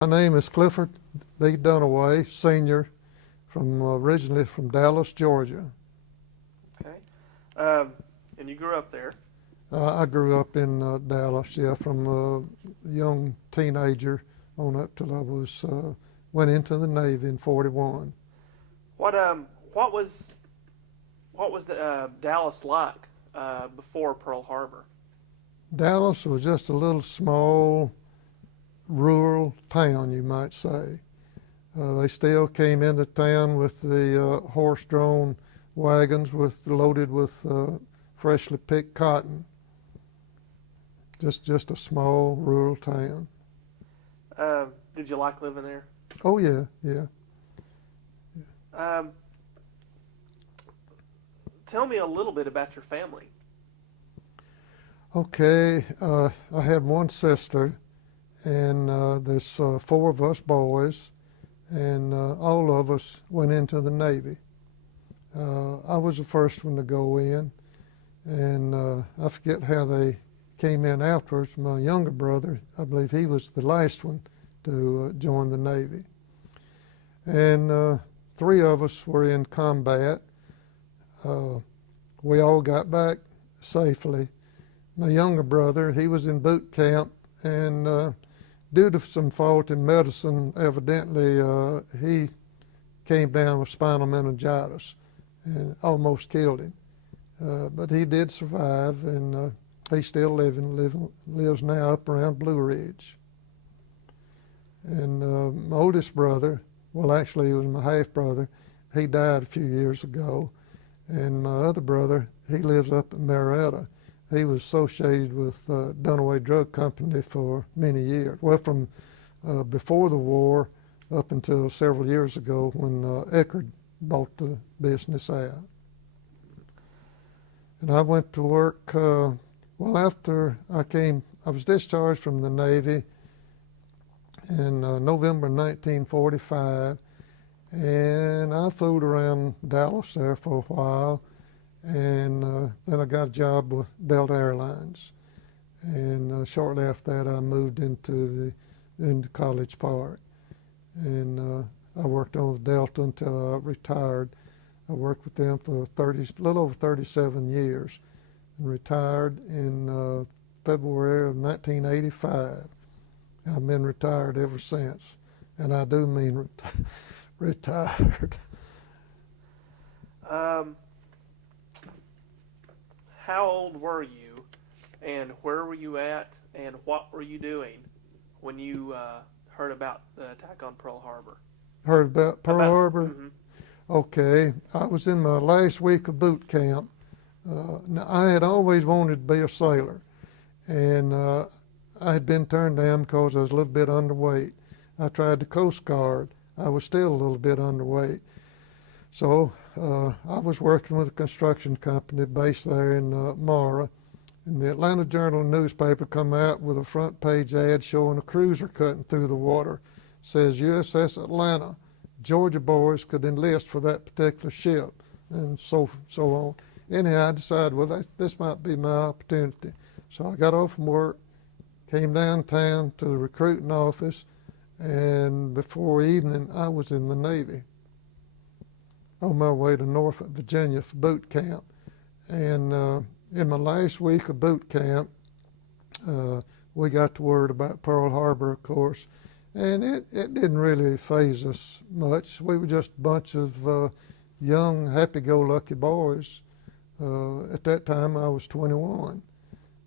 My name is Clifford Dunaway, Senior, originally from Dallas, Georgia. Okay. And you grew up there. I grew up in Dallas, yeah, from a young teenager on up till I went into the Navy in '41. What what was the Dallas like before Pearl Harbor? Dallas was just a little small rural town, you might say. They still came into town with the horse-drawn wagons loaded with freshly picked cotton. Just a small rural town. Did you like living there? Oh yeah, yeah. Um, Tell me a little bit about your family. Okay, I have one sister, and there's four of us boys, and all of us went into the Navy. I was the first one to go in, and I forget how they came in afterwards. My younger brother, I believe he was the last one to join the Navy. And three of us were in combat. We all got back safely. My younger brother, he was in boot camp, and due to some fault in medicine, evidently he came down with spinal meningitis and almost killed him. But he did survive, and he's still lives now up around Blue Ridge. And my oldest brother, well, actually he was my half brother, he died a few years ago. And my other brother, he lives up in Marietta. He was associated with Dunaway Drug Company for many years. Well, from before the war up until several years ago when Eckerd bought the business out. And I went to work, after I was discharged from the Navy in November 1945, and I fooled around Dallas there for a while, and then I got a job with Delta Airlines. And shortly after that, I moved into College Park, and I worked on the Delta until I retired. I worked with them for a little over 37 years, and retired in February of 1985. I've been retired ever since, and I do mean retired. How old were you, and where were you at, and what were you doing when you heard about the attack on Pearl Harbor? Heard about Pearl Harbor? Mm-hmm. Okay, I was in my last week of boot camp. Now, I had always wanted to be a sailor, and I had been turned down because I was a little bit underweight. I tried the Coast Guard. I was still a little bit underweight. So I was working with a construction company based there in Mara, and the Atlanta Journal newspaper come out with a front page ad showing a cruiser cutting through the water. It says USS Atlanta. Georgia boys could enlist for that particular ship, and so on. Anyhow, I decided, well, this might be my opportunity. So I got off from work, came downtown to the recruiting office, and before evening, I was in the Navy on my way to Norfolk, Virginia for boot camp. And in my last week of boot camp, we got the word about Pearl Harbor, of course, and it didn't really faze us much. We were just a bunch of young, happy-go-lucky boys. At that time, I was 21,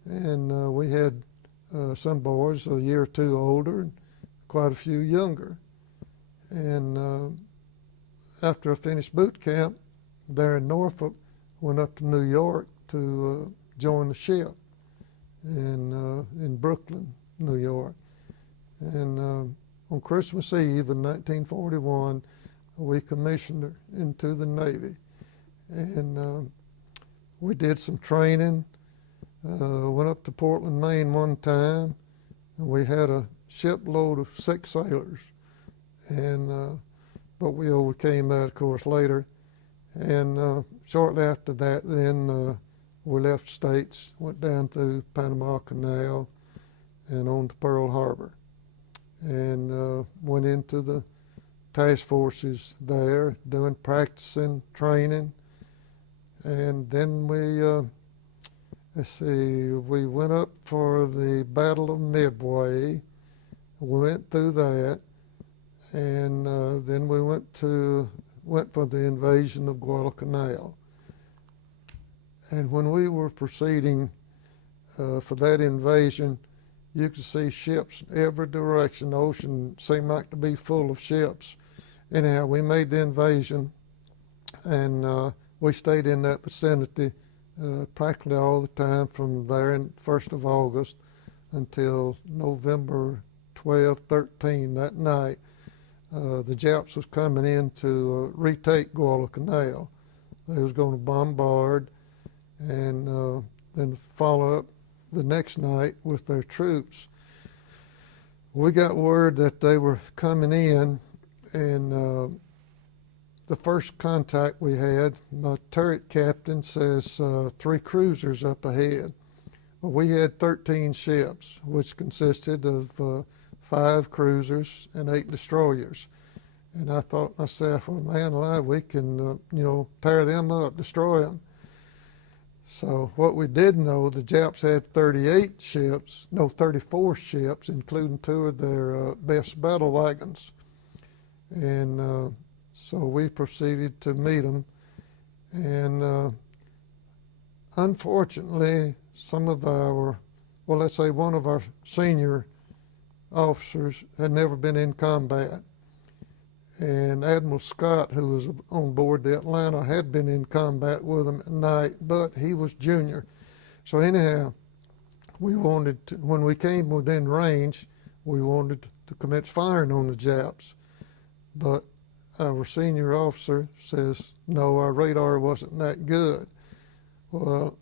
and we had some boys a year or two older, and quite a few younger. And after I finished boot camp there in Norfolk, went up to New York to join the ship in Brooklyn, New York. And on Christmas Eve in 1941, we commissioned her into the Navy. And we did some training, went up to Portland, Maine one time, and we had a shipload of 6 sailors. And but we overcame that, of course, later. And shortly after that, then we left states, went down through Panama Canal and on to Pearl Harbor. and went into the task forces there, doing practicing, training, and then we went up for the Battle of Midway. We went through that, and then we went for the invasion of Guadalcanal. And when we were proceeding for that invasion, you could see ships in every direction. The ocean seemed like to be full of ships. Anyhow, we made the invasion, and we stayed in that vicinity practically all the time from there in 1st of August until November 12, 13 that night. The Japs was coming in to retake Guadalcanal. They was going to bombard and then follow up the next night with their troops. We got word that they were coming in, and the first contact we had, my turret captain says 3 cruisers up ahead. Well, we had 13 ships, which consisted of 5 cruisers and 8 destroyers. And I thought myself, well, man alive, we can, tear them up, destroy them. So what we did know, the Japs had 34 ships, including 2 of their best battle wagons. And so we proceeded to meet them. And unfortunately, one of our senior officers had never been in combat. And Admiral Scott, who was on board the Atlanta, had been in combat with them at night, but he was junior. So anyhow, when we came within range, we wanted to commence firing on the Japs. But our senior officer says, no, our radar wasn't that good. Well,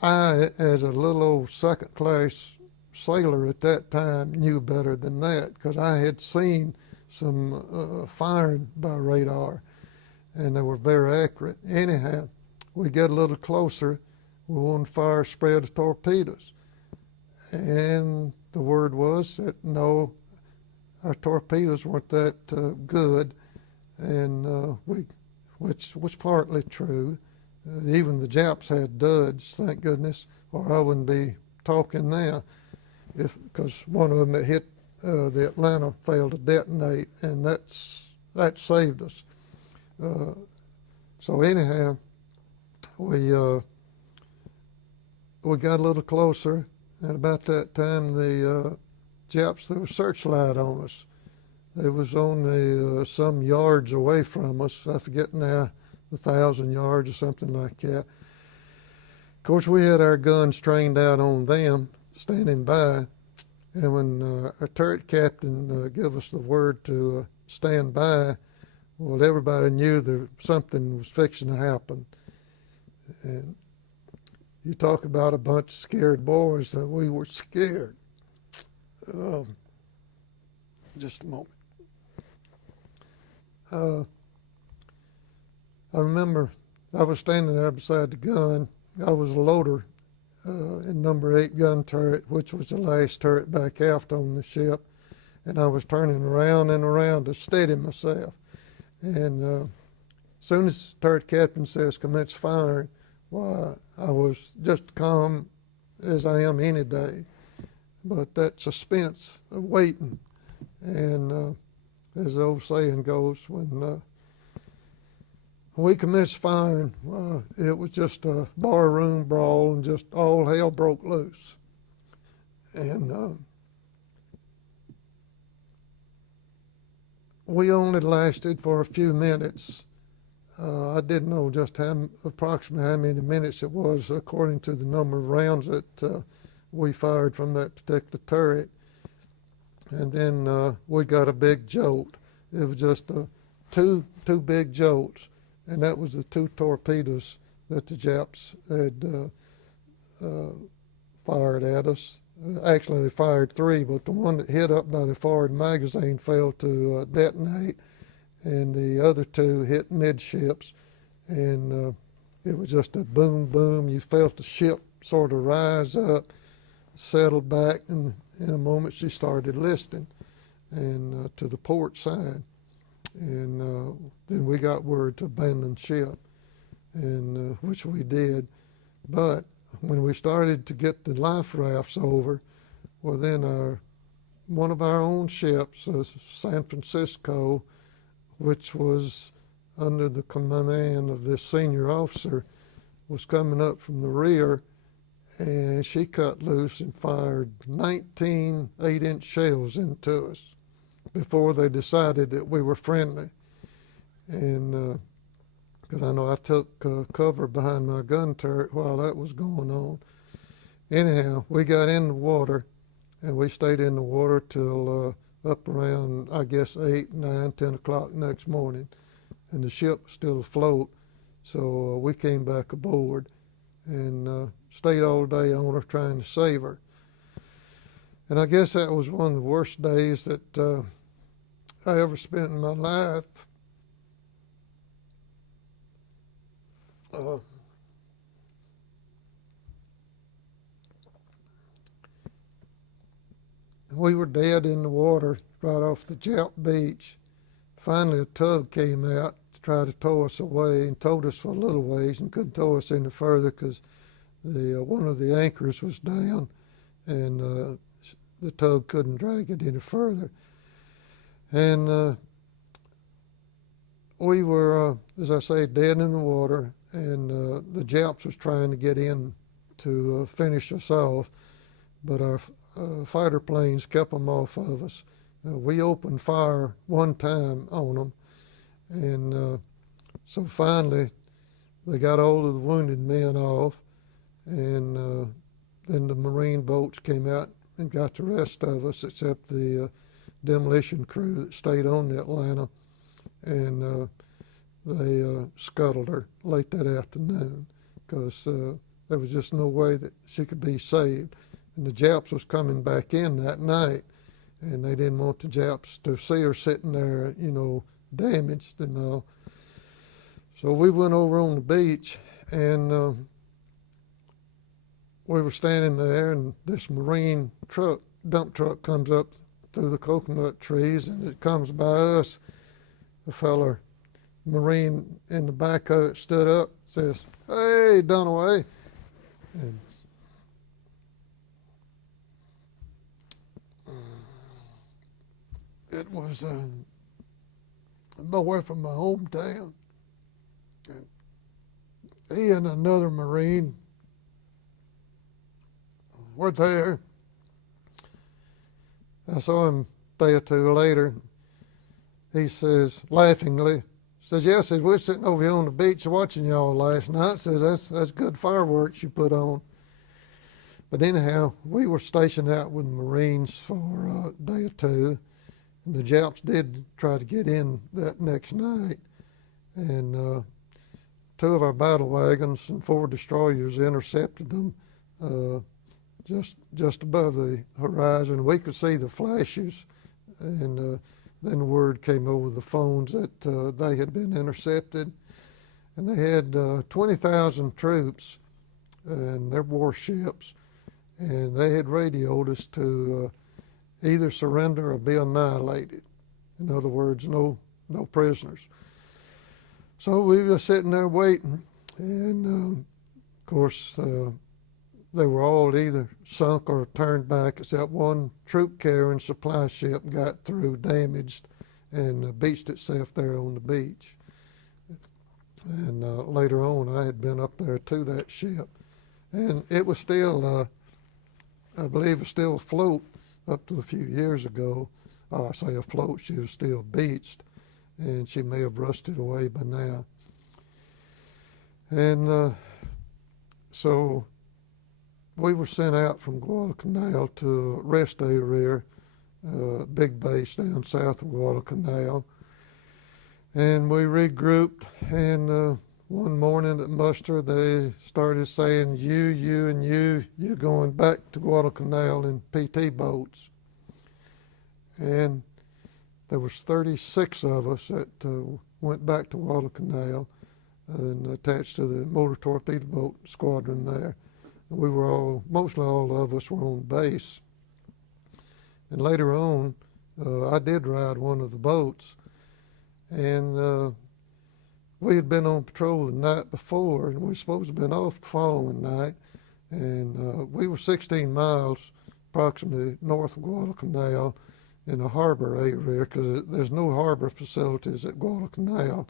I, as a little old second-class sailor at that time, knew better than that, because I had seen some firing by radar, and they were very accurate. Anyhow, we get a little closer. We wanted to fire a spread of torpedoes, and the word was that no, our torpedoes weren't that good, and which was partly true. Even the Japs had duds, thank goodness, or I wouldn't be talking now, because one of them that hit the Atlanta failed to detonate, and that saved us. So anyhow, we got a little closer, and about that time the Japs threw a searchlight on us. It was only some yards away from us. I forget now, 1,000 yards or something like that. Of course, we had our guns trained out on them, standing by. And when our turret captain gave us the word to stand by, well, everybody knew that something was fixing to happen. And you talk about a bunch of scared boys, that we were scared. Just a moment. I remember I was standing there beside the gun. I was a loader in number 8 gun turret, which was the last turret back aft on the ship, and I was turning around and around to steady myself. And as soon as the turret captain says commence firing, well, I was just calm as I am any day, but that suspense of waiting, and as the old saying goes, when we commenced firing, it was just a barroom brawl, and just all hell broke loose. And we only lasted for a few minutes. I didn't know just approximately how many minutes it was, according to the number of rounds that we fired from that particular turret. And then we got a big jolt. It was just two big jolts. And that was the 2 torpedoes that the Japs had fired at us. Actually, they fired 3, but the one that hit up by the forward magazine failed to detonate, and the other 2 hit midships, and it was just a boom, boom. You felt the ship sort of rise up, settle back, and in a moment she started listing. and to the port side. And then we got word to abandon ship, and which we did. But when we started to get the life rafts over, well, then one of our own ships, San Francisco, which was under the command of this senior officer, was coming up from the rear, and she cut loose and fired 19 8-inch shells into us before they decided that we were friendly. And because I know I took cover behind my gun turret while that was going on. Anyhow, we got in the water, and we stayed in the water till up around, I guess, 8, 9, 10 o'clock next morning, and the ship was still afloat. So we came back aboard and stayed all day on her trying to save her. And I guess that was one of the worst days that I ever spent in my life. We were dead in the water right off the Jap beach. Finally, a tug came out to try to tow us away and towed us for a little ways and couldn't tow us any further because one of the anchors was down, and the tug couldn't drag it any further. And we were, as I say, dead in the water, and the Japs was trying to get in to finish us off, but our fighter planes kept them off of us. We opened fire one time on them, and so finally they got all of the wounded men off, and then the Marine boats came out and got the rest of us except the demolition crew that stayed on the Atlanta, and they scuttled her late that afternoon because there was just no way that she could be saved. And the Japs was coming back in that night, and they didn't want the Japs to see her sitting there, damaged and all. So we went over on the beach, and we were standing there, and this Marine dump truck comes up through the coconut trees, and it comes by us. The feller, Marine in the back of it, stood up, says, "Hey, Dunaway." And it was nowhere from my hometown. And he and another Marine were there. I saw him a day or two later. He says, laughingly, "Yes, we're sitting over here on the beach watching y'all last night." Says, that's good fireworks you put on. But anyhow, we were stationed out with the Marines for a day or two. And the Japs did try to get in that next night, and 2 of our battle wagons and 4 destroyers intercepted them just above the horizon. We could see the flashes, and then the word came over the phones that they had been intercepted, and they had 20,000 troops and their warships, and they had radioed us to either surrender or be annihilated. In other words, no prisoners. So we were sitting there waiting, and of course they were all either sunk or turned back, except one troop carrying supply ship got through damaged and beached itself there on the beach. And later on, I had been up there to that ship, and it was still, I believe, it was still afloat up to a few years ago. I say afloat, she was still beached, and she may have rusted away by now. And so we were sent out from Guadalcanal to a rest area, big base down south of Guadalcanal. And we regrouped, and one morning at muster, they started saying, you, and you're going back to Guadalcanal in PT boats. And there was 36 of us that went back to Guadalcanal and attached to the motor torpedo boat squadron there. We were mostly all of us were on base. And later on, I did ride one of the boats, and we had been on patrol the night before, and we were supposed to have been off the following night, and we were 16 miles approximately north of Guadalcanal in the harbor area, because there's no harbor facilities at Guadalcanal,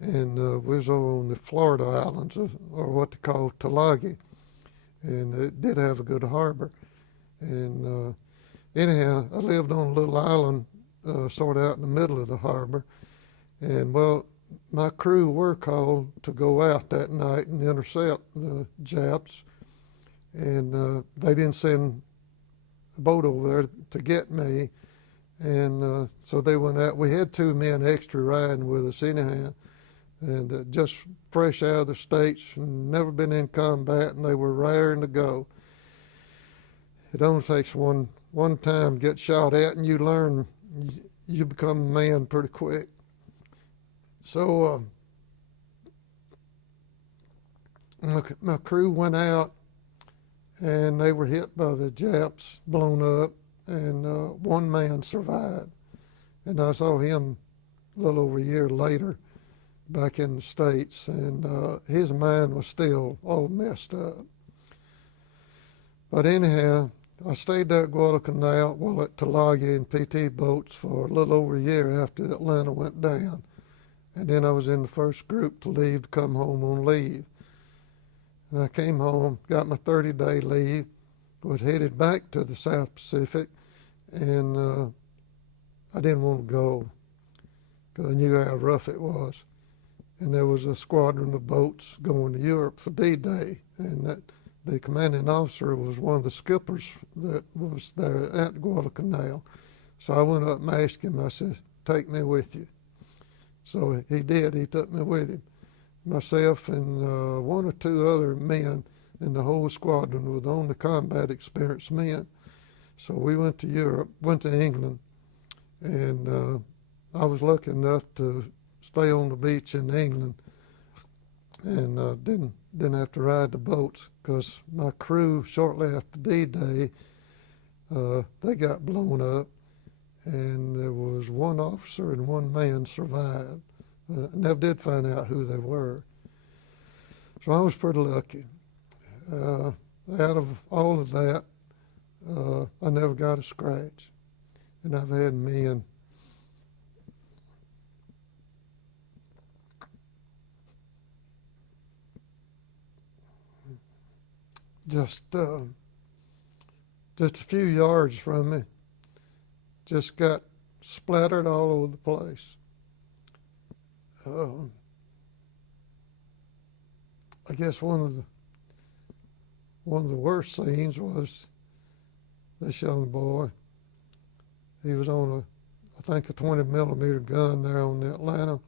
and we was over on the Florida islands, or what they call Tulagi, and it did have a good harbor. And anyhow, I lived on a little island sort of out in the middle of the harbor, and well, my crew were called to go out that night and intercept the Japs, and they didn't send a boat over there to get me, and so they went out. We had 2 men extra riding with us anyhow, and just fresh out of the States and never been in combat, and they were raring to go. It only takes one time to get shot at, and you learn, you become a man pretty quick. So my crew went out, and they were hit by the Japs, blown up, and 1 man survived. And I saw him a little over a year later back in the States, and his mind was still all messed up. But anyhow, I stayed there at Guadalcanal, well, at Tulagi and PT boats for a little over a year after Atlanta went down. And then I was in the first group to leave to come home on leave. And I came home, got my 30-day leave, was headed back to the South Pacific, and I didn't want to go because I knew how rough it was. And there was a squadron of boats going to Europe for D-Day, and the commanding officer was one of the skippers that was there at Guadalcanal. So I went up and asked him, I said, "Take me with you." So he did. He took me with him. Myself and 1 or 2 other men in the whole squadron were the only combat experienced men. So we went to Europe, went to England, and I was lucky enough to stay on the beach in England, and didn't have to ride the boats, because my crew shortly after D-Day, they got blown up, and there was 1 officer and 1 man survived. Never did find out who they were. So I was pretty lucky. Out of all of that, I never got a scratch. And I've had men just a few yards from me, just got splattered all over the place. I guess one of the worst scenes was this young boy. He was on I think a 20mm gun there on the Atlanta,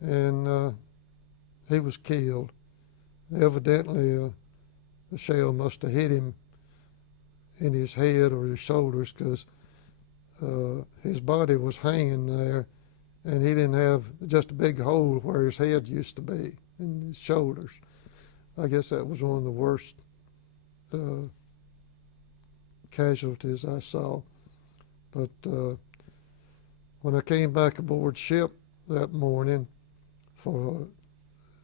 and he was killed. Evidently, the shell must have hit him in his head or his shoulders, because his body was hanging there, and he didn't have just a big hole where his head used to be in his shoulders. I guess that was one of the worst casualties I saw. But when I came back aboard ship that morning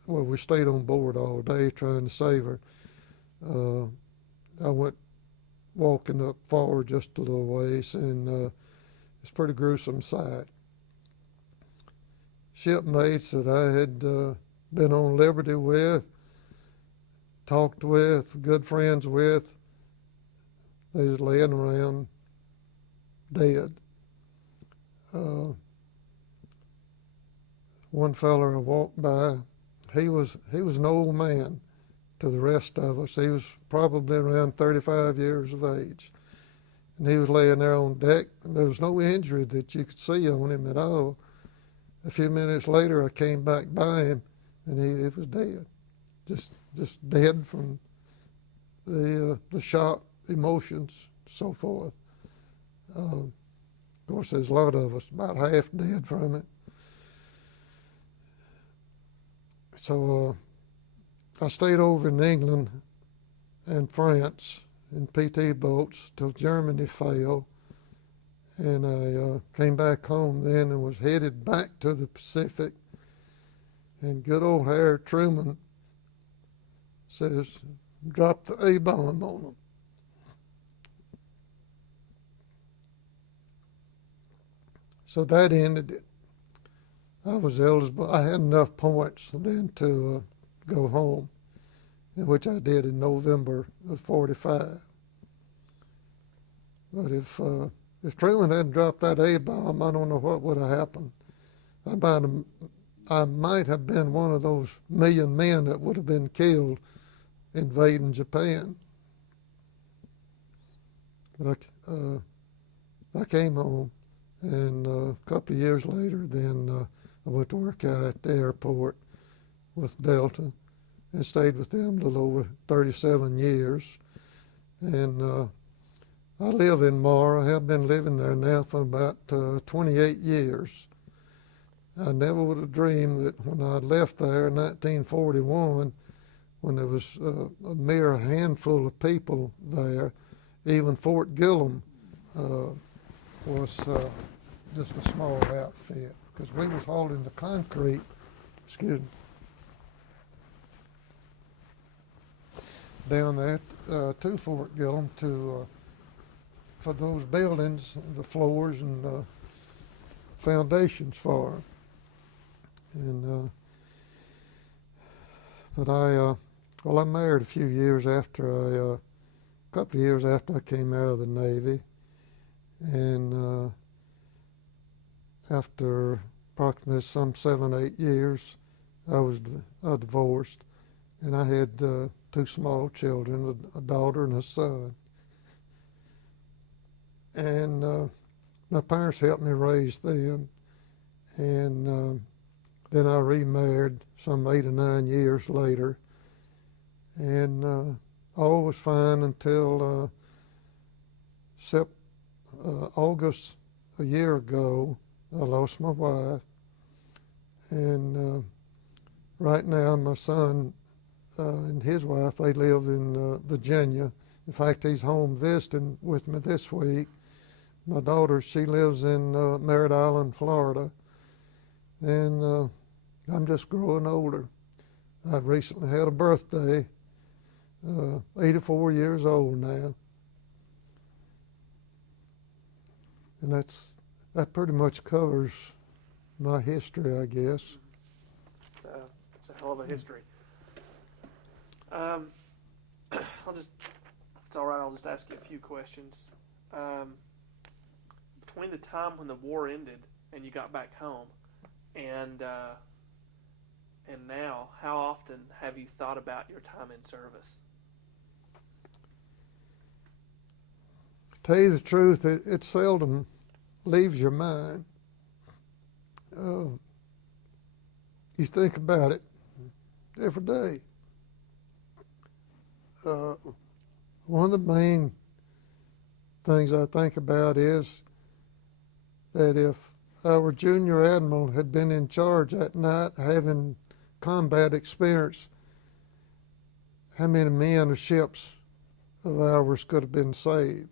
we stayed on board all day trying to save her. I went walking up forward just a little ways, and it's a pretty gruesome sight. Shipmates that I had been on liberty with, talked with, good friends with, they was laying around dead. One feller I walked by, he was an old man to the rest of us. He was probably around 35 years of age. And he was laying there on deck, and there was no injury that you could see on him at all. A few minutes later, I came back by him, and he was dead. Just dead from the shock, emotions, so forth. Of course, there's a lot of us, about half dead from it. So I stayed over in England and France in PT boats till Germany fell, And I came back home then and was headed back to the Pacific. And good old Harry Truman says, drop the A-bomb on them. So that ended it. I was eligible. I had enough points then to go home, which I did in November of '45. But if Truman hadn't dropped that A-bomb, I don't know what would have happened. I might have been one of those million men that would have been killed invading Japan. But I came home, and a couple of years later, then I went to work out at the airport with Delta and stayed with them a little over 37 years. And I live in Mara. I have been living there now for about 28 years. I never would have dreamed that when I left there in 1941, when there was a mere handful of people there, even Fort Gillem was just a small outfit, because we was hauling the concrete, excuse me, down there to Fort Gillem for those buildings, the floors and foundations for them. And but I married a few years after a couple of years after I came out of the Navy, and after approximately some 7-8 years, I divorced, and I had 2 small children, a daughter and a son. And my parents helped me raise them, and then I remarried some 8 or 9 years later, and all was fine until August a year ago. I lost my wife, and right now my son and his wife, they live in Virginia. In fact, he's home visiting with me this week. My daughter, she lives in Merritt Island, Florida, and I'm just growing older. I've recently had a birthday, 84 years old now, and that pretty much covers my history, I guess. It's a hell of a history. If it's all right, I'll just ask you a few questions. Between the time when the war ended and you got back home and now, how often have you thought about your time in service? To tell you the truth, it seldom leaves your mind. You think about it every day. One of the main things I think about is that if our junior admiral had been in charge that night, having combat experience, how many men or ships of ours could have been saved?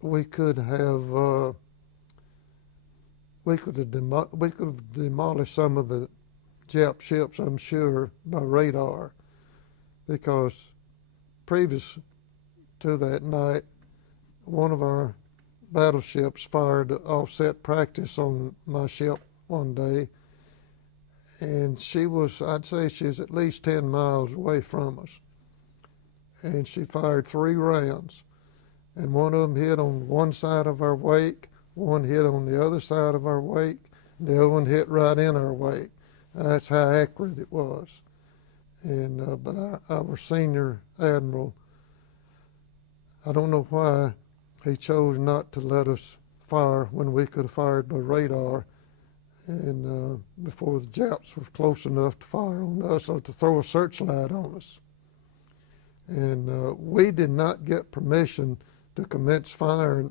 We could have demolished some of the Jap ships, I'm sure, by radar, because previous to that night, one of our battleships fired offset practice on my ship one day, and I'd say she's at least 10 miles away from us, and she fired 3 rounds, and one of them hit on one side of our wake, one hit on the other side of our wake, and the other one hit right in our wake. That's how accurate it was. And but our senior admiral, I don't know why he chose not to let us fire when we could have fired by radar, and before the Japs was close enough to fire on us or to throw a searchlight on us. And we did not get permission to commence firing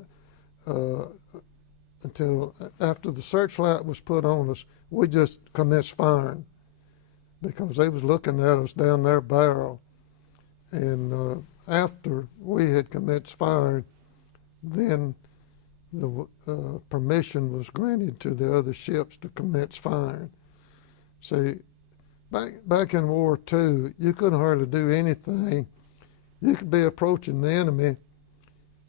until after the searchlight was put on us. We just commenced firing because they was looking at us down their barrel. And after we had commenced firing, then the permission was granted to the other ships to commence firing. See, back in War II, you couldn't hardly do anything. You could be approaching the enemy,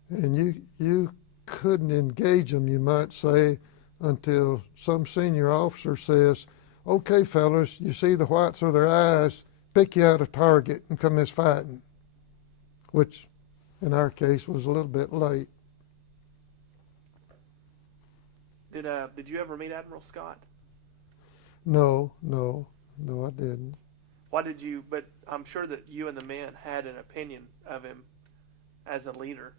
and you couldn't engage them, you might say, until some senior officer says, "Okay, fellas, you see the whites of their eyes, pick you out a target and commence fighting," which in our case was a little bit late. Did you ever meet Admiral Scott? No, I didn't. Why did you? But I'm sure that you and the men had an opinion of him as a leader.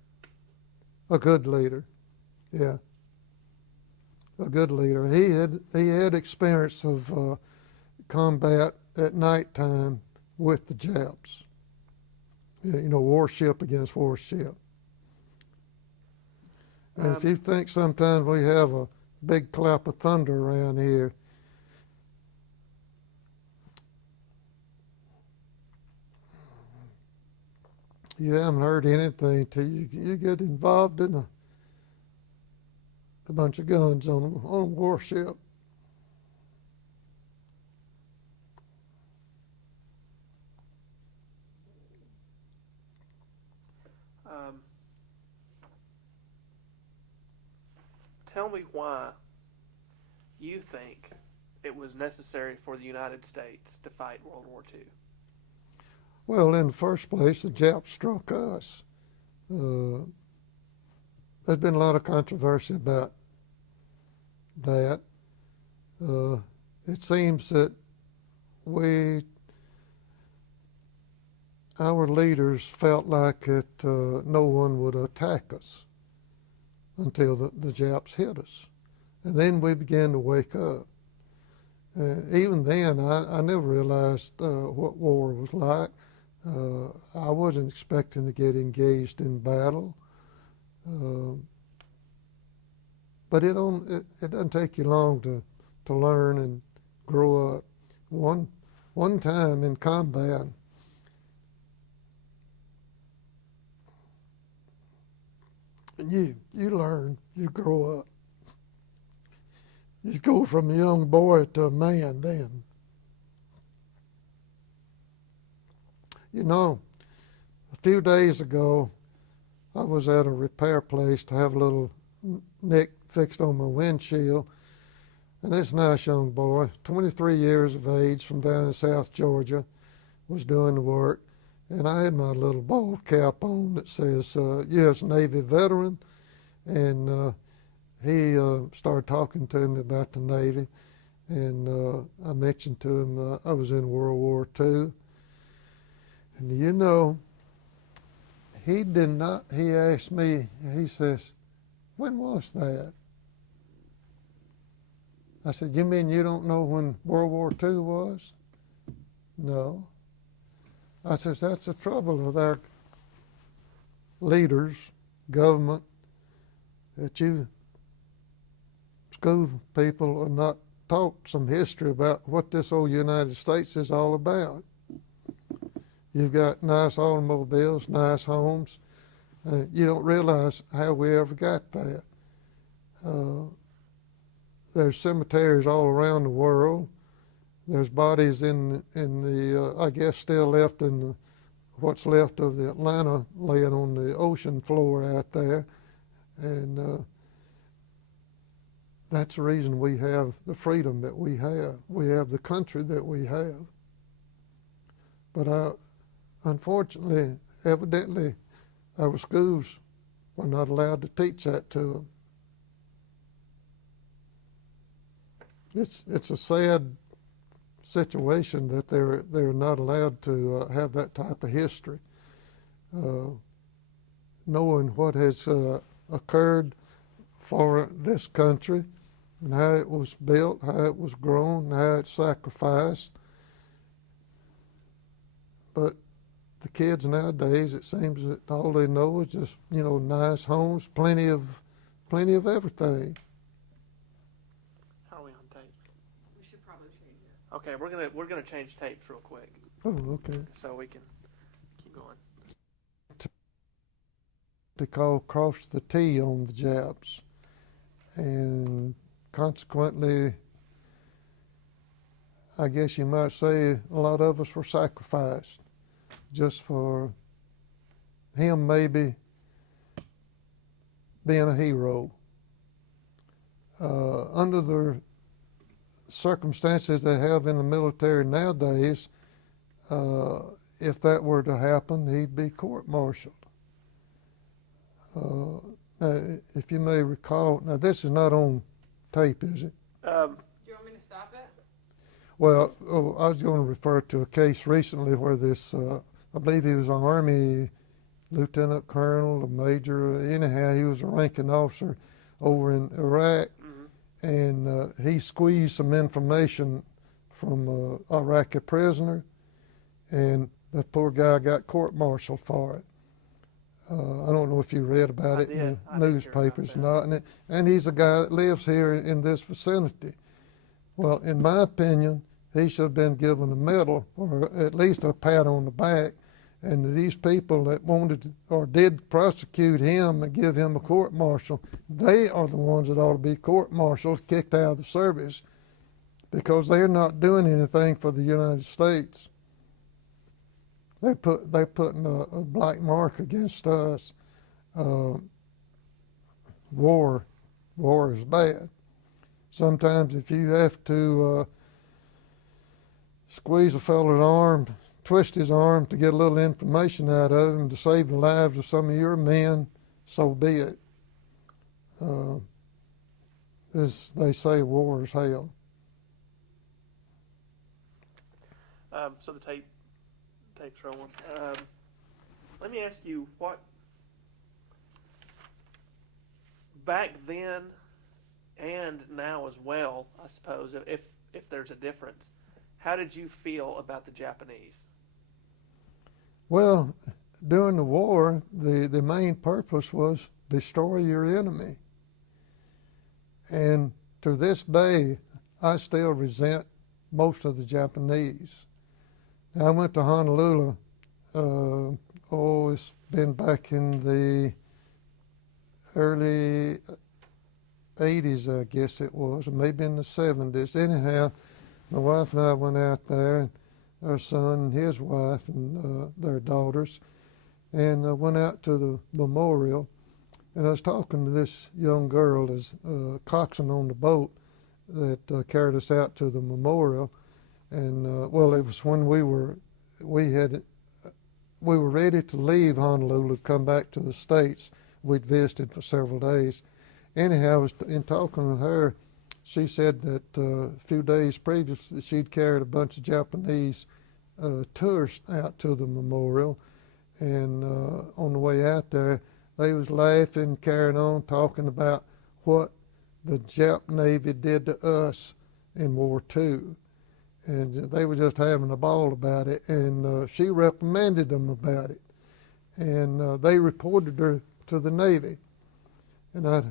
A good leader, yeah. A good leader. He had experience of combat at nighttime with the Japs. You know, warship against warship. And if you think sometimes we have a big clap of thunder around here, you haven't heard anything till you get involved in a bunch of guns on a warship. Tell me why you think it was necessary for the United States to fight World War II. Well, in the first place, the Japs struck us. There's been a lot of controversy about that. It seems that our leaders felt like no one would attack us until the Japs hit us. And then we began to wake up. Even then, I never realized what war was like. I wasn't expecting to get engaged in battle. But it doesn't take you long to learn and grow up. One time in combat, you learn, you grow up. You go from a young boy to a man then. You know, a few days ago, I was at a repair place to have a little nick fixed on my windshield. And this nice young boy, 23 years of age, from down in South Georgia, was doing the work. And I had my little ball cap on that says U.S. Navy veteran. And he started talking to me about the Navy. And I mentioned to him I was in World War II. And you know, he asked me, he says, "When was that?" I said, "You mean you don't know when World War II was?" "No." I says, "That's the trouble with our leaders, government, that you school people are not taught some history about what this old United States is all about. You've got nice automobiles, nice homes. You don't realize how we ever got that. There's cemeteries all around the world. There's bodies in the I guess still left in what's left of the Atlanta, laying on the ocean floor out there. And that's the reason we have the freedom that we have. We have the country that we have. But unfortunately, evidently, our schools were not allowed to teach that to them. It's a sad situation that they're not allowed to have that type of history. Knowing what has occurred for this country and how it was built, how it was grown, how it's sacrificed. But the kids nowadays, it seems that all they know is just, nice homes, plenty of everything. How are we on tape? We should probably change it. Okay, we're gonna change tapes real quick Oh, okay. so we can keep going. they call cross the T on the Japs. And consequently, I guess you might say a lot of us were sacrificed just for him maybe being a hero. Under the circumstances they have in the military nowadays, if that were to happen, he'd be court-martialed. If you may recall, now this is not on tape, is it? Do you want me to stop it? Well, I was going to refer to a case recently where this, I believe he was an Army lieutenant colonel, a major, anyhow, he was a ranking officer over in Iraq, and he squeezed some information from an Iraqi prisoner, and the poor guy got court-martialed for it. I don't know if you read about it in the newspapers or not, and he's a guy that lives here in this vicinity. Well, in my opinion, he should have been given a medal or at least a pat on the back. And these people that wanted or did prosecute him and give him a court-martial, they are the ones that ought to be court-martialed, kicked out of the service, because they're not doing anything for the United States. They're putting a black mark against us. War is bad. Sometimes if you have to squeeze a fellow's arm, twist his arm to get a little information out of him to save the lives of some of your men, so be it. As they say, war is hell. So the tape's rolling. Let me ask you, what back then and now as well, I suppose, if there's a difference, how did you feel about the Japanese? Well, during the war, the main purpose was destroy your enemy. And to this day, I still resent most of the Japanese. Now, I went to Honolulu, it's been back in the early 80s, I guess it was, or maybe in the 70s. Anyhow, my wife and I went out there, and our son and his wife and their daughters, and went out to the memorial. And I was talking to this young girl as coxswain on the boat that carried us out to the memorial. And well, it was when we were ready to leave Honolulu to come back to the States. We'd visited for several days. Anyhow, I was in talking with her. She said that a few days previous that she'd carried a bunch of Japanese tourists out to the memorial, and on the way out there, they was laughing, carrying on, talking about what the Jap Navy did to us in War II. And they were just having a ball about it, and she reprimanded them about it. And they reported her to the Navy. And I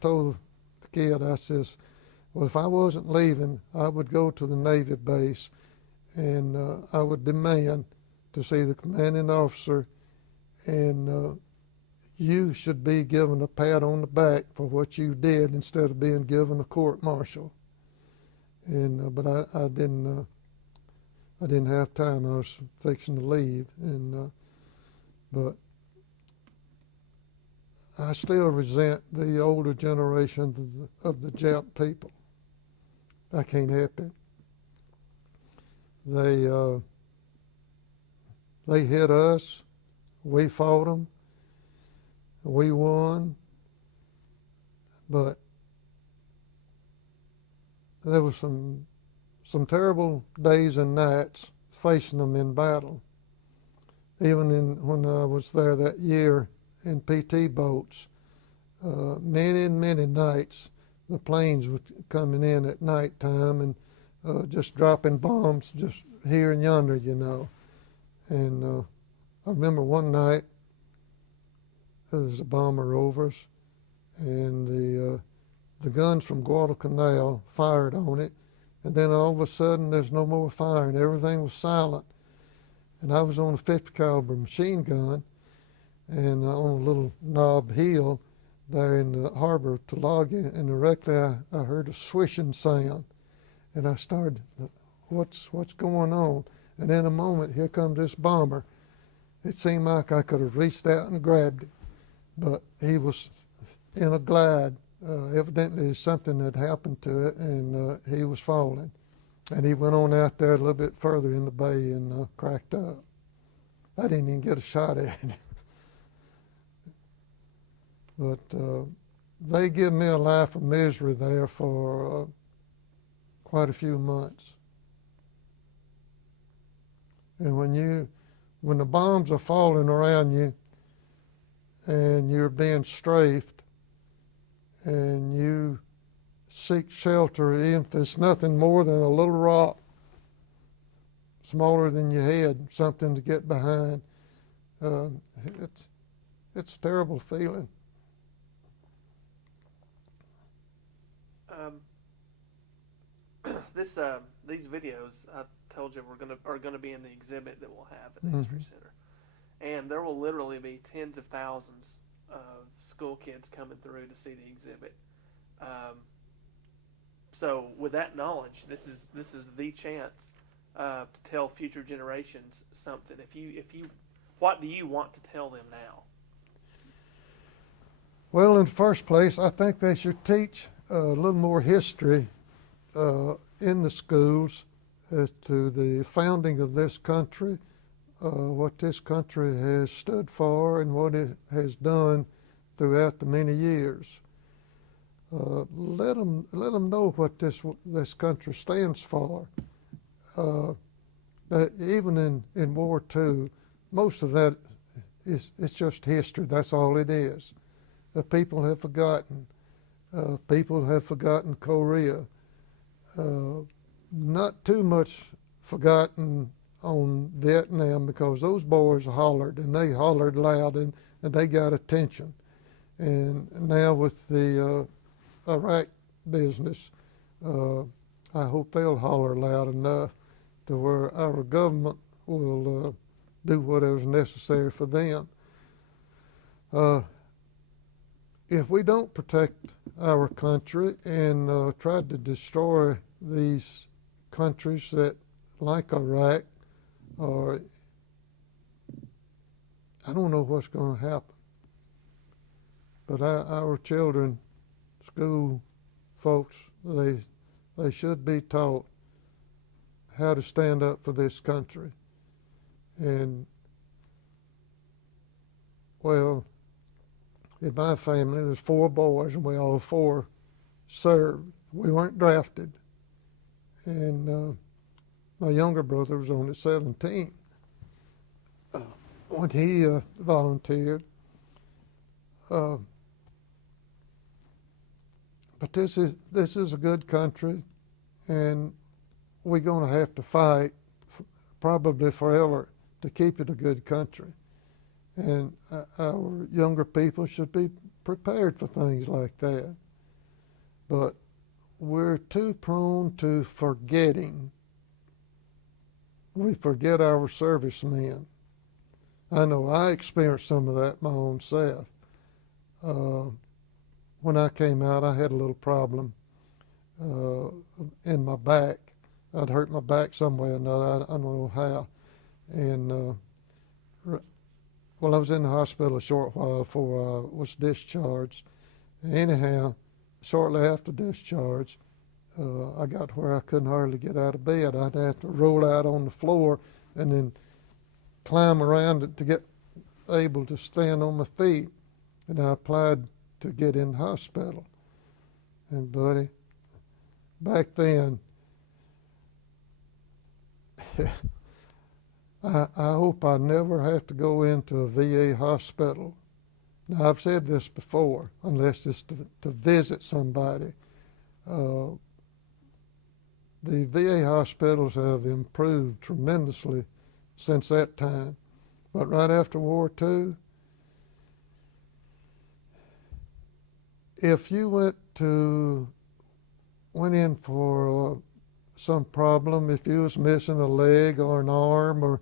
told the kid, I says, well, if I wasn't leaving, I would go to the Navy base, and I would demand to see the commanding officer, and you should be given a pat on the back for what you did instead of being given a court-martial. And but I didn't have time. I was fixing to leave, and but I still resent the older generation of the Jap people. I can't help it. They hit us. We fought them. We won. But there was some terrible days and nights facing them in battle. Even when I was there that year in PT boats, many and many nights, the planes were coming in at nighttime and just dropping bombs just here and yonder, you know. And I remember one night there was a bomber over us, and the guns from Guadalcanal fired on it, and then all of a sudden there's no more firing. Everything was silent. And I was on a 50 caliber machine gun, and on a little knob hill there in the harbor of Tulaga, and directly I heard a swishing sound, and I started, what's going on? And in a moment, here comes this bomber. It seemed like I could have reached out and grabbed it, but he was in a glide. Evidently something had happened to it, and he was falling. And he went on out there a little bit further in the bay and cracked up. I didn't even get a shot at him. But they give me a life of misery there for quite a few months. And when the bombs are falling around you and you're being strafed and you seek shelter, even if it's nothing more than a little rock, smaller than your head, something to get behind, it's a terrible feeling. These videos I told you are gonna be in the exhibit that we'll have at the History Center, and there will literally be tens of thousands of school kids coming through to see the exhibit. So with that knowledge, this is the chance to tell future generations something. What do you want to tell them now? Well, in the first place, I think they should teach a little more history in the schools as to the founding of this country, what this country has stood for and what it has done throughout the many years. Let them know what this country stands for. But even in War II, most of that it's just history. That's all it is. People have forgotten. People have forgotten Korea. Not too much forgotten on Vietnam, because those boys hollered, and they hollered loud, and they got attention. And now with the Iraq business, I hope they'll holler loud enough to where our government will do whatever's necessary for them. If we don't protect our country and try to destroy these countries that, like Iraq, or I don't know what's going to happen. But our children, school folks, they should be taught how to stand up for this country. And, well, in my family, there's 4 boys, and we all 4 served. We weren't drafted. And my younger brother was only 17 when he volunteered. But this is a good country, and we're going to have to fight probably forever to keep it a good country. And our younger people should be prepared for things like that. But we're too prone to forgetting. We forget our servicemen. I know I experienced some of that my own self. When I came out, I had a little problem in my back. I'd hurt my back some way or another. I don't know how. And well, I was in the hospital a short while before I was discharged. Anyhow, shortly after discharge, I got to where I couldn't hardly get out of bed. I'd have to roll out on the floor and then climb around it to get able to stand on my feet. And I applied to get in the hospital. And buddy, back then, I hope I never have to go into a VA hospital. Now, I've said this before, unless it's to visit somebody. The VA hospitals have improved tremendously since that time. But right after War II, if you went in for some problem, if you was missing a leg or an arm or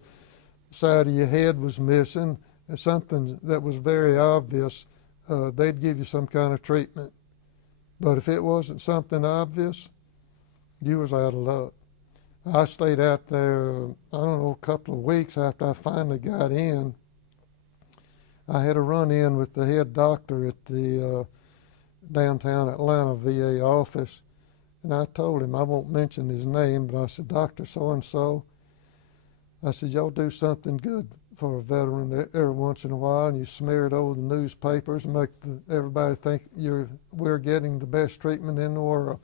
side of your head was missing, something that was very obvious, they'd give you some kind of treatment. But if it wasn't something obvious, you was out of luck. I stayed out there, I don't know, a couple of weeks after I finally got in. I had a run-in with the head doctor at the downtown Atlanta VA office, and I told him, I won't mention his name, but I said, Dr. So-and-so, I said, y'all do something good for a veteran every once in a while, and you smear it over the newspapers and make everybody think we're getting the best treatment in the world.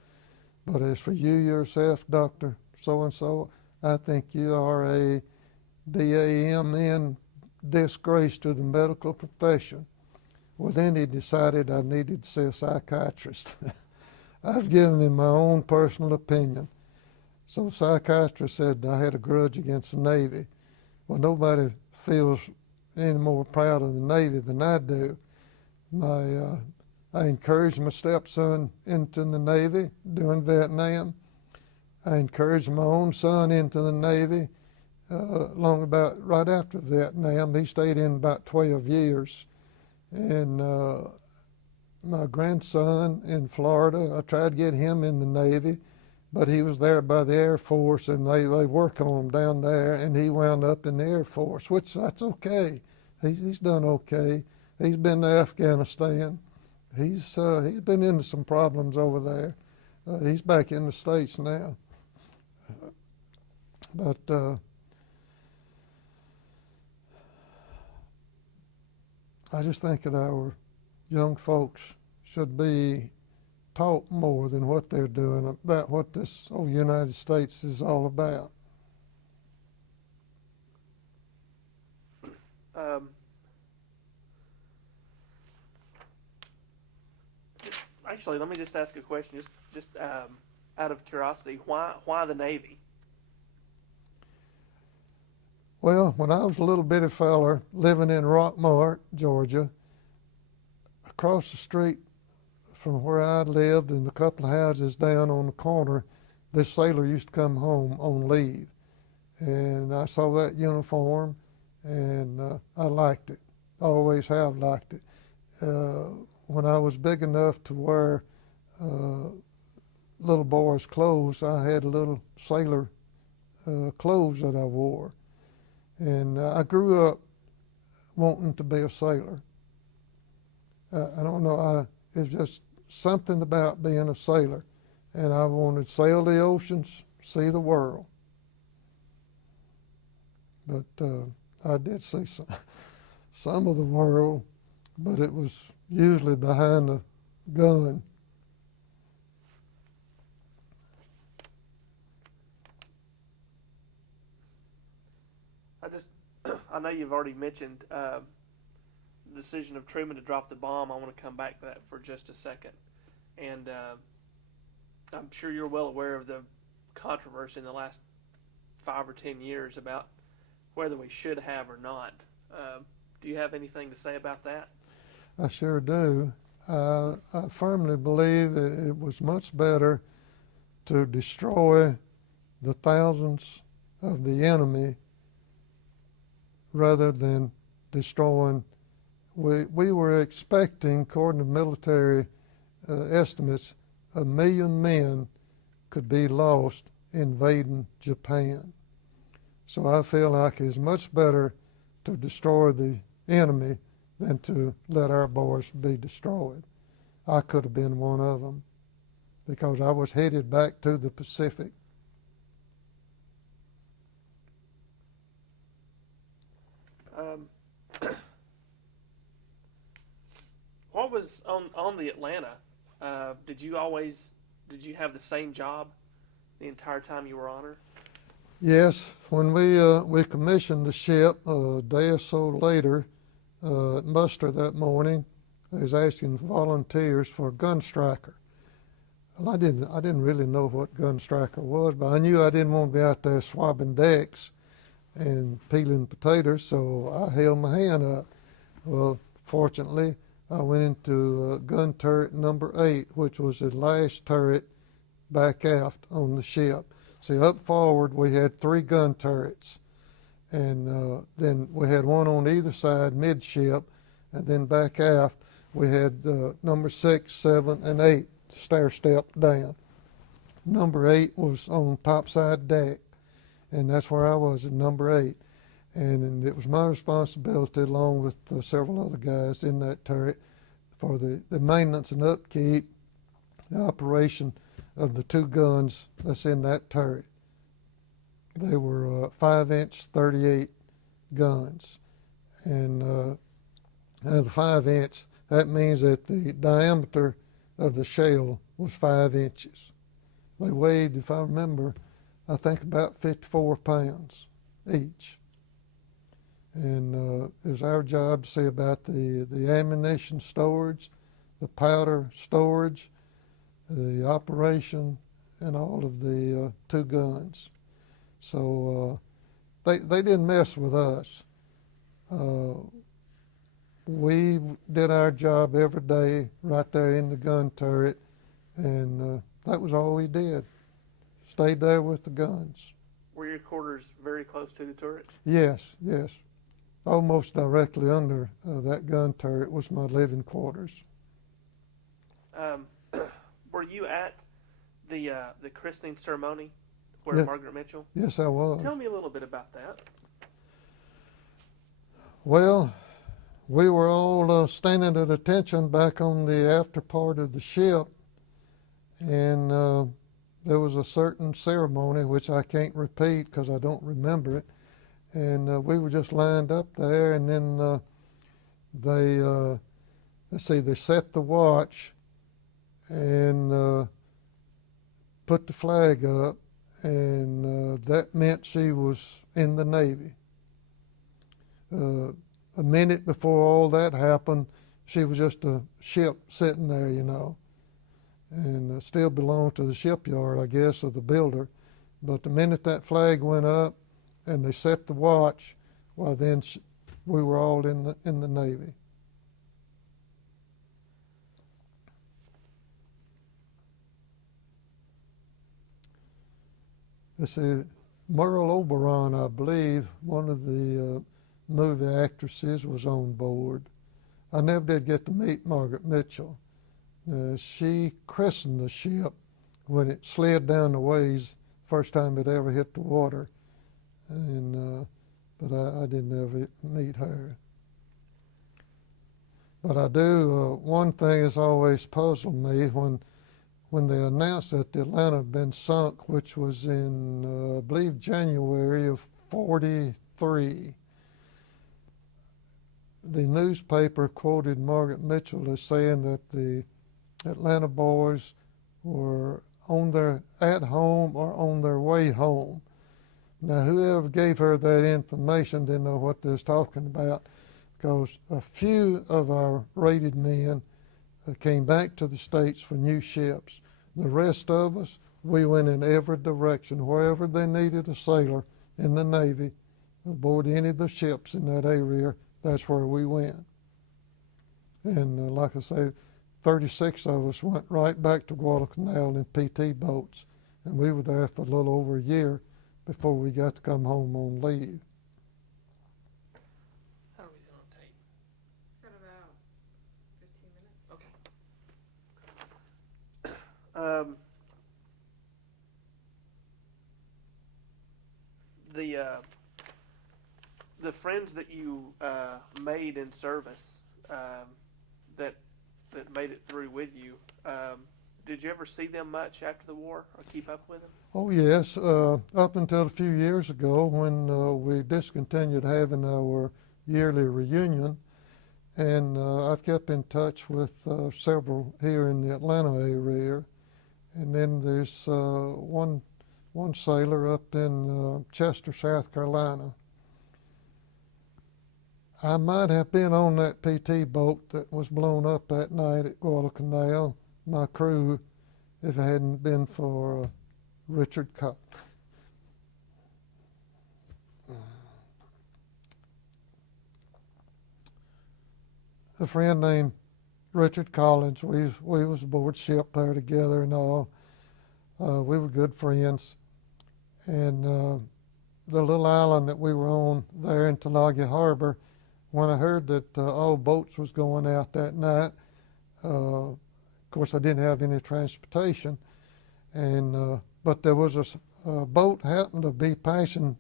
But as for you yourself, Dr. So-and-so, I think you are a DAMN disgrace to the medical profession. Well, then he decided I needed to see a psychiatrist. I've given him my own personal opinion. So the psychiatrist said I had a grudge against the Navy. Well, nobody feels any more proud of the Navy than I do. I encouraged my stepson into the Navy during Vietnam. I encouraged my own son into the Navy right after Vietnam. He stayed in about 12 years. And my grandson in Florida, I tried to get him in the Navy, but he was there by the Air Force, and they work on him down there, and he wound up in the Air Force, which that's okay. He's done okay. He's been to Afghanistan. He's been into some problems over there. He's back in the States now. But I just think that our young folks should be taught more than what they're doing about what this old United States is all about. Actually, let me just ask a question, just out of curiosity. Why the Navy? Well, when I was a little bitty feller living in Rockmart, Georgia, across the street from where I lived and a couple of houses down on the corner, this sailor used to come home on leave. And I saw that uniform, and I liked it. Always have liked it. When I was big enough to wear little boys' clothes, I had little sailor clothes that I wore. And I grew up wanting to be a sailor. I don't know, it's just something about being a sailor. And I wanted to sail the oceans, see the world. But I did see some of the world, but it was usually behind a gun. I know you've already mentioned the decision of Truman to drop the bomb. I want to come back to that for just a second. And I'm sure you're well aware of the controversy in the last 5 or 10 years about whether we should have or not. Do you have anything to say about that? I sure do. I firmly believe that it was much better to destroy the thousands of the enemy rather than destroying. We were expecting, according to military estimates, 1 million men could be lost invading Japan. So I feel like it's much better to destroy the enemy than to let our boys be destroyed. I could have been one of them because I was headed back to the Pacific. What was on the Atlanta? Did you have the same job the entire time you were on her? Yes, when we commissioned the ship a day or so later, at muster that morning, they was asking volunteers for a gun striker. Well, I didn't really know what gun striker was, but I knew I didn't want to be out there swabbing decks and peeling potatoes, so I held my hand up. Well, fortunately, I went into gun turret number 8, which was the last turret back aft on the ship. See, up forward we had 3 gun turrets, and then we had one on either side midship, and then back aft we had number 6, 7, and 8 stair step down. Number 8 was on topside deck, and that's where I was at number 8. And it was my responsibility, along with several other guys in that turret, for the maintenance and upkeep, the operation of the 2 guns that's in that turret. They were 5-inch 38 guns. And the 5-inch, that means that the diameter of the shell was 5 inches. They weighed, if I remember, I think about 54 pounds each. And it was our job to see about the ammunition storage, the powder storage, the operation, and all of the 2 guns. So they didn't mess with us. We did our job every day right there in the gun turret, and that was all we did. Stayed there with the guns. Were your quarters very close to the turret? Yes, yes. Almost directly under that gun turret was my living quarters. Were you at the christening ceremony where Margaret Mitchell? Yes, I was. Tell me a little bit about that. Well, we were all standing at attention back on the after part of the ship, and there was a certain ceremony which I can't repeat because I don't remember it. And we were just lined up there, and then they set the watch and put the flag up, and that meant she was in the Navy. A minute before all that happened, she was just a ship sitting there, you know, and still belonged to the shipyard, I guess, of the builder. But the minute that flag went up and they set the watch, well, then we were all in the Navy. This is Merle Oberon, I believe, one of the movie actresses, was on board. I never did get to meet Margaret Mitchell. She christened the ship when it slid down the ways, first time it ever hit the water, and but I didn't ever meet her. But I do, one thing that's always puzzled me, when they announced that the Atlanta had been sunk, which was in, I believe, January of '43, the newspaper quoted Margaret Mitchell as saying that the Atlanta boys were at home or on their way home. Now, whoever gave her that information didn't know what they was talking about, because a few of our rated men came back to the States for new ships. The rest of us, we went in every direction. Wherever they needed a sailor in the Navy, aboard any of the ships in that area, that's where we went. And like I say, 36 of us went right back to Guadalcanal in PT boats, and we were there for a little over a year before we got to come home on leave. How are we doing on tape? Got about 15 minutes. Okay. The friends that you made in service that made it through with you, did you ever see them much after the war or keep up with them? Oh yes, up until a few years ago when we discontinued having our yearly reunion, and I've kept in touch with several here in the Atlanta area, and then there's one sailor up in Chester, South Carolina. I might have been on that PT boat that was blown up that night at Guadalcanal, my crew, if it hadn't been for Richard Cup. A friend named Richard Collins, we was aboard ship there together and all. We were good friends, and the little island that we were on there in Tulagi Harbor, when I heard that all boats was going out that night, of course I didn't have any transportation, and but there was a boat happened to be passing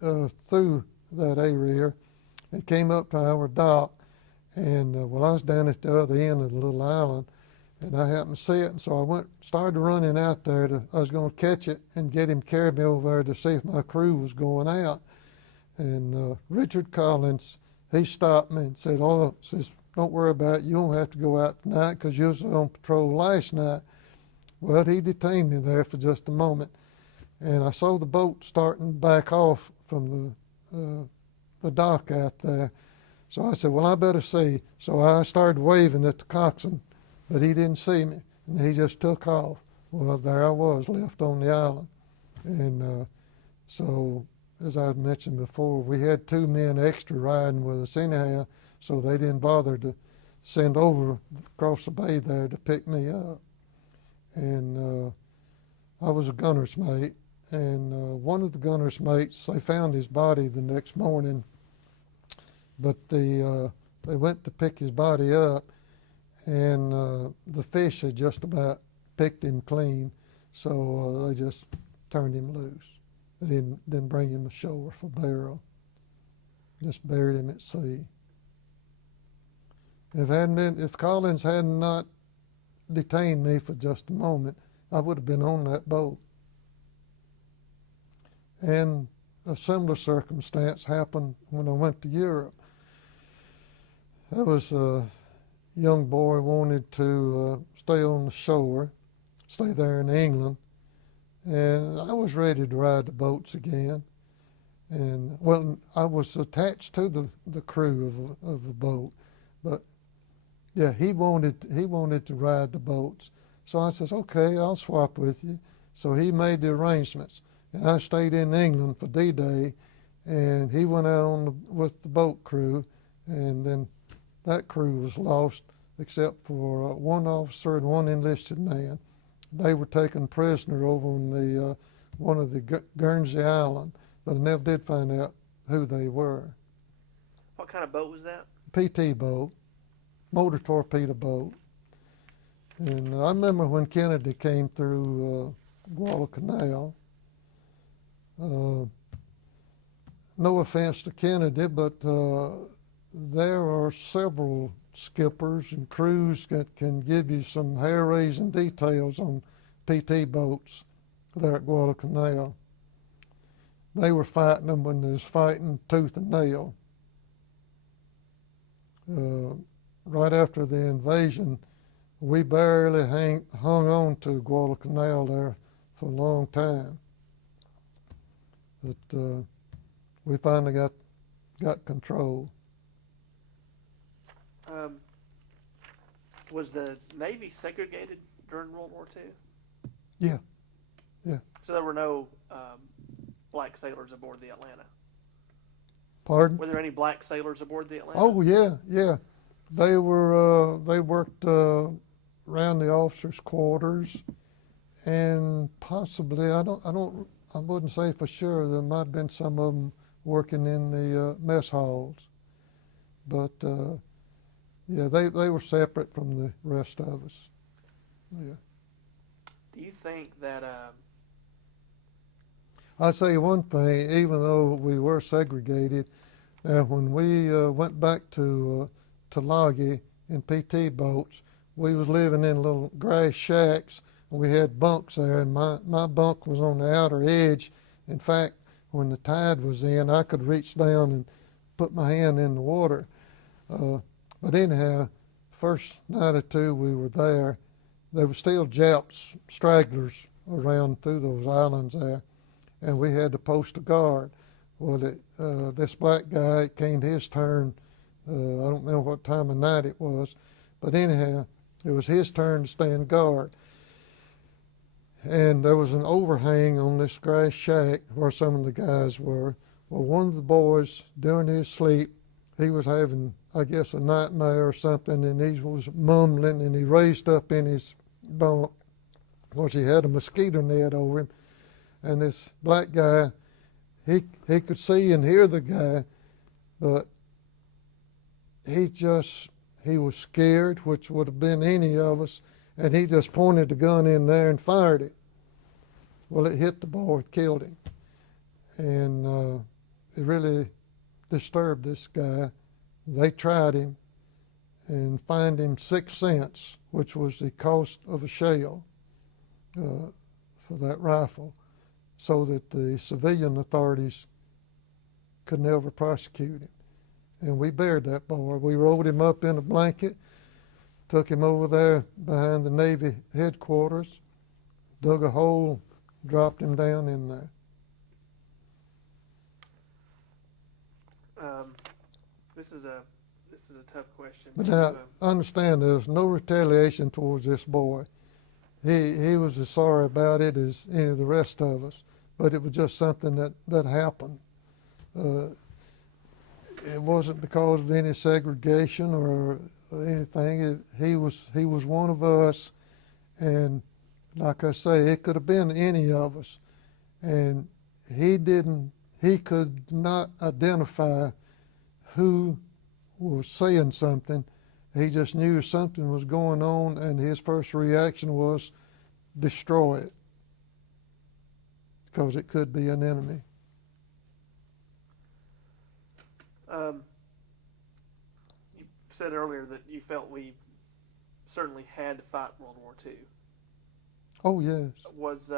through that area. It came up to our dock, and well, I was down at the other end of the little island, and I happened to see it, and so I started running out there. I was going to catch it and get him carried me over there to see if my crew was going out. And Richard Collins, he stopped me and said, "Oh, says, don't worry about it. You don't have to go out tonight because you was on patrol last night." Well, he detained me there for just a moment, and I saw the boat starting to back off from the dock out there. So I said, "Well, I better see." So I started waving at the coxswain, but he didn't see me, and he just took off. Well, there I was, left on the island. And so, as I mentioned before, we had 2 men extra riding with us anyhow, so they didn't bother to send over across the bay there to pick me up. And I was a gunner's mate, and one of the gunner's mates, they found his body the next morning, but they went to pick his body up, and the fish had just about picked him clean, so they just turned him loose. They didn't bring him ashore for burial. Just buried him at sea. If Collins had not detained me for just a moment, I would have been on that boat. And a similar circumstance happened when I went to Europe. There was a young boy wanted to stay on the shore, stay there in England, and I was ready to ride the boats again. And well, I was attached to the crew of the boat, but yeah, he wanted to ride the boats. So I says, "Okay, I'll swap with you." So he made the arrangements, and I stayed in England for D-Day, and he went out with the boat crew, and then that crew was lost except for one officer and one enlisted man. They were taken prisoner over on the one of the Guernsey Island, but I never did find out who they were. What kind of boat was that? PT boat, motor torpedo boat. And I remember when Kennedy came through Guadalcanal. No offense to Kennedy, but there are several skippers and crews that can give you some hair-raising details on PT boats there at Guadalcanal. They were fighting them when they was fighting tooth and nail. Right after the invasion, we barely hung on to Guadalcanal there for a long time. But we finally got control. Was the Navy segregated during World War II? Yeah. So there were no black sailors aboard the Atlanta? Pardon? Were there any black sailors aboard the Atlanta? Oh yeah. They were they worked around the officers' quarters, and possibly I wouldn't say for sure. There might have been some of them working in the mess halls, but yeah, they were separate from the rest of us. Yeah. Do you think that I'll say one thing, even though we were segregated, when we went back to Tulagi in PT boats, we was living in little grass shacks, and we had bunks there, and my bunk was on the outer edge. In fact, when the tide was in, I could reach down and put my hand in the water. But anyhow, first night or two we were there were still Japs, stragglers around through those islands there, and we had to post a guard. Well, this black guy, it came his turn, I don't know what time of night it was, but anyhow, it was his turn to stand guard. And there was an overhang on this grass shack where some of the guys were. Well, one of the boys, during his sleep, he was having, I guess, a nightmare or something, and he was mumbling, and he raised up in his bunk because he had a mosquito net over him. And this black guy, he could see and hear the guy, but he was scared, which would have been any of us, and he just pointed the gun in there and fired it. Well, it hit the boy, it killed him, and it really disturbed this guy. They tried him and fined him 6 cents, which was the cost of a shell for that rifle, so that the civilian authorities could never prosecute him. And we buried that boy. We rolled him up in a blanket, took him over there behind the Navy headquarters, dug a hole, dropped him down in there. This is a tough question. But now, understand, there was no retaliation towards this boy. He was as sorry about it as any of the rest of us, but it was just something that happened. It wasn't because of any segregation or anything. He was one of us, and like I say, it could have been any of us, and he could not identify who was saying something. He just knew something was going on, and his first reaction was destroy it, because it could be an enemy. You said earlier that you felt we certainly had to fight World War II. Oh, yes. Was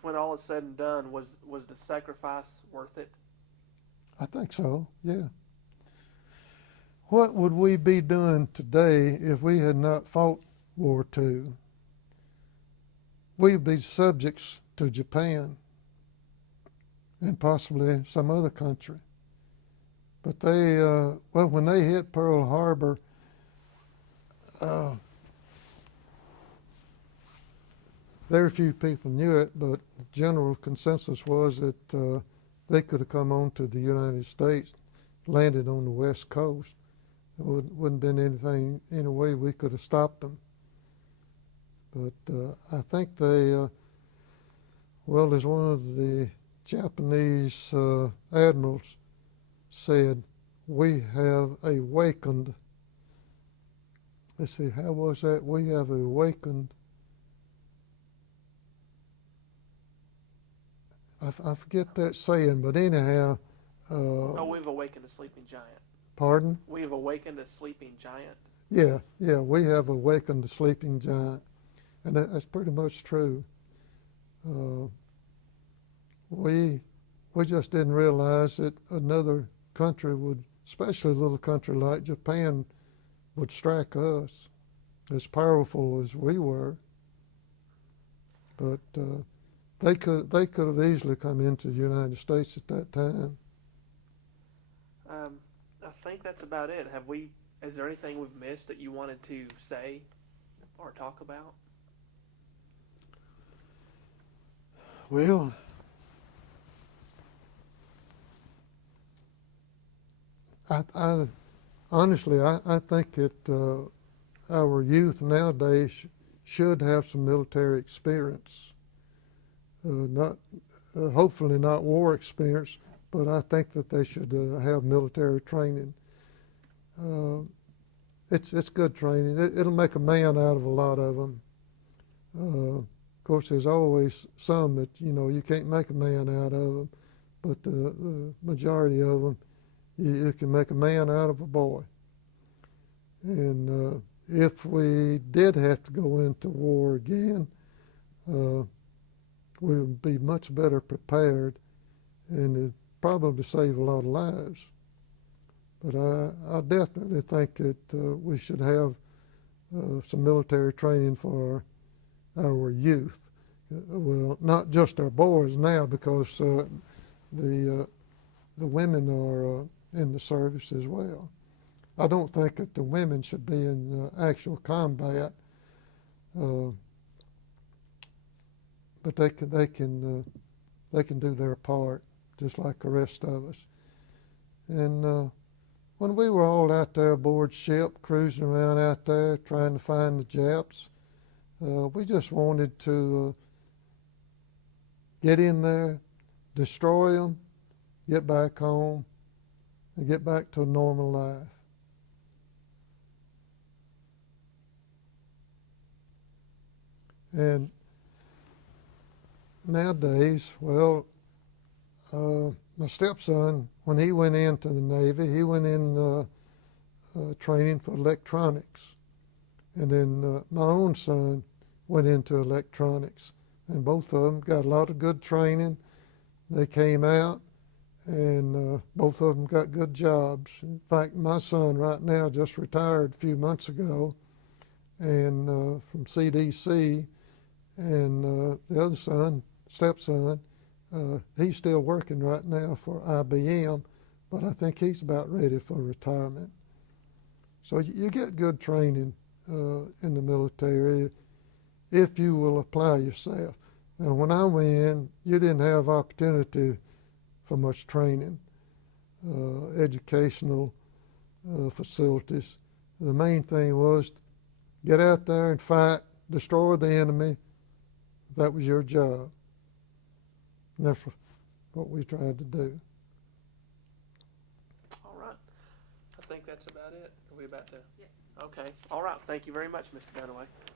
when all is said and done, was the sacrifice worth it? I think so, yeah. What would we be doing today if we had not fought War II? We'd be subjects to Japan and possibly some other country. But they, when they hit Pearl Harbor, very few people knew it, but general consensus was that they could have come on to the United States, landed on the West Coast. There wouldn't been any way we could have stopped them. But I think they, as one of the Japanese admirals said, we have awakened, let's see, how was that? We have awakened, I forget that saying, but anyhow. We've awakened a sleeping giant. Pardon? We have awakened a sleeping giant. Yeah, we have awakened the sleeping giant. And that's pretty much true. We just didn't realize that another country would, especially a little country like Japan, would strike us, as powerful as we were. But they could have easily come into the United States at that time. I think that's about it. Is there anything we've missed that you wanted to say or talk about? Well, I honestly think that our youth nowadays should have some military experience. Hopefully not war experience, but I think that they should have military training. It's good training. It'll make a man out of a lot of them. Of course, there's always some that you can't make a man out of them, but the majority of them, you can make a man out of a boy. And if we did have to go into war again, we would be much better prepared, and it'd probably save a lot of lives. But I definitely think that we should have some military training for our youth. Well, not just our boys now, because the women are in the service as well. I don't think that the women should be in actual combat, but they can do their part just like the rest of us. And when we were all out there aboard ship, cruising around out there trying to find the Japs, we just wanted to get in there, destroy them, get back home, and get back to a normal life. And nowadays, well, my stepson, when he went into the Navy, he went in training for electronics. And then my own son went into electronics. And both of them got a lot of good training. They came out, and both of them got good jobs. In fact, my son right now just retired a few months ago and from CDC. And the other son, stepson, he's still working right now for IBM, but I think he's about ready for retirement. So you get good training in the military if you will apply yourself. Now, when I went in, you didn't have opportunity for much training, educational facilities. The main thing was get out there and fight, destroy the enemy. That was your job. And that's what we tried to do. All right. I think that's about it. Are we about to? Yeah. Okay. All right. Thank you very much, Mr. Dunaway.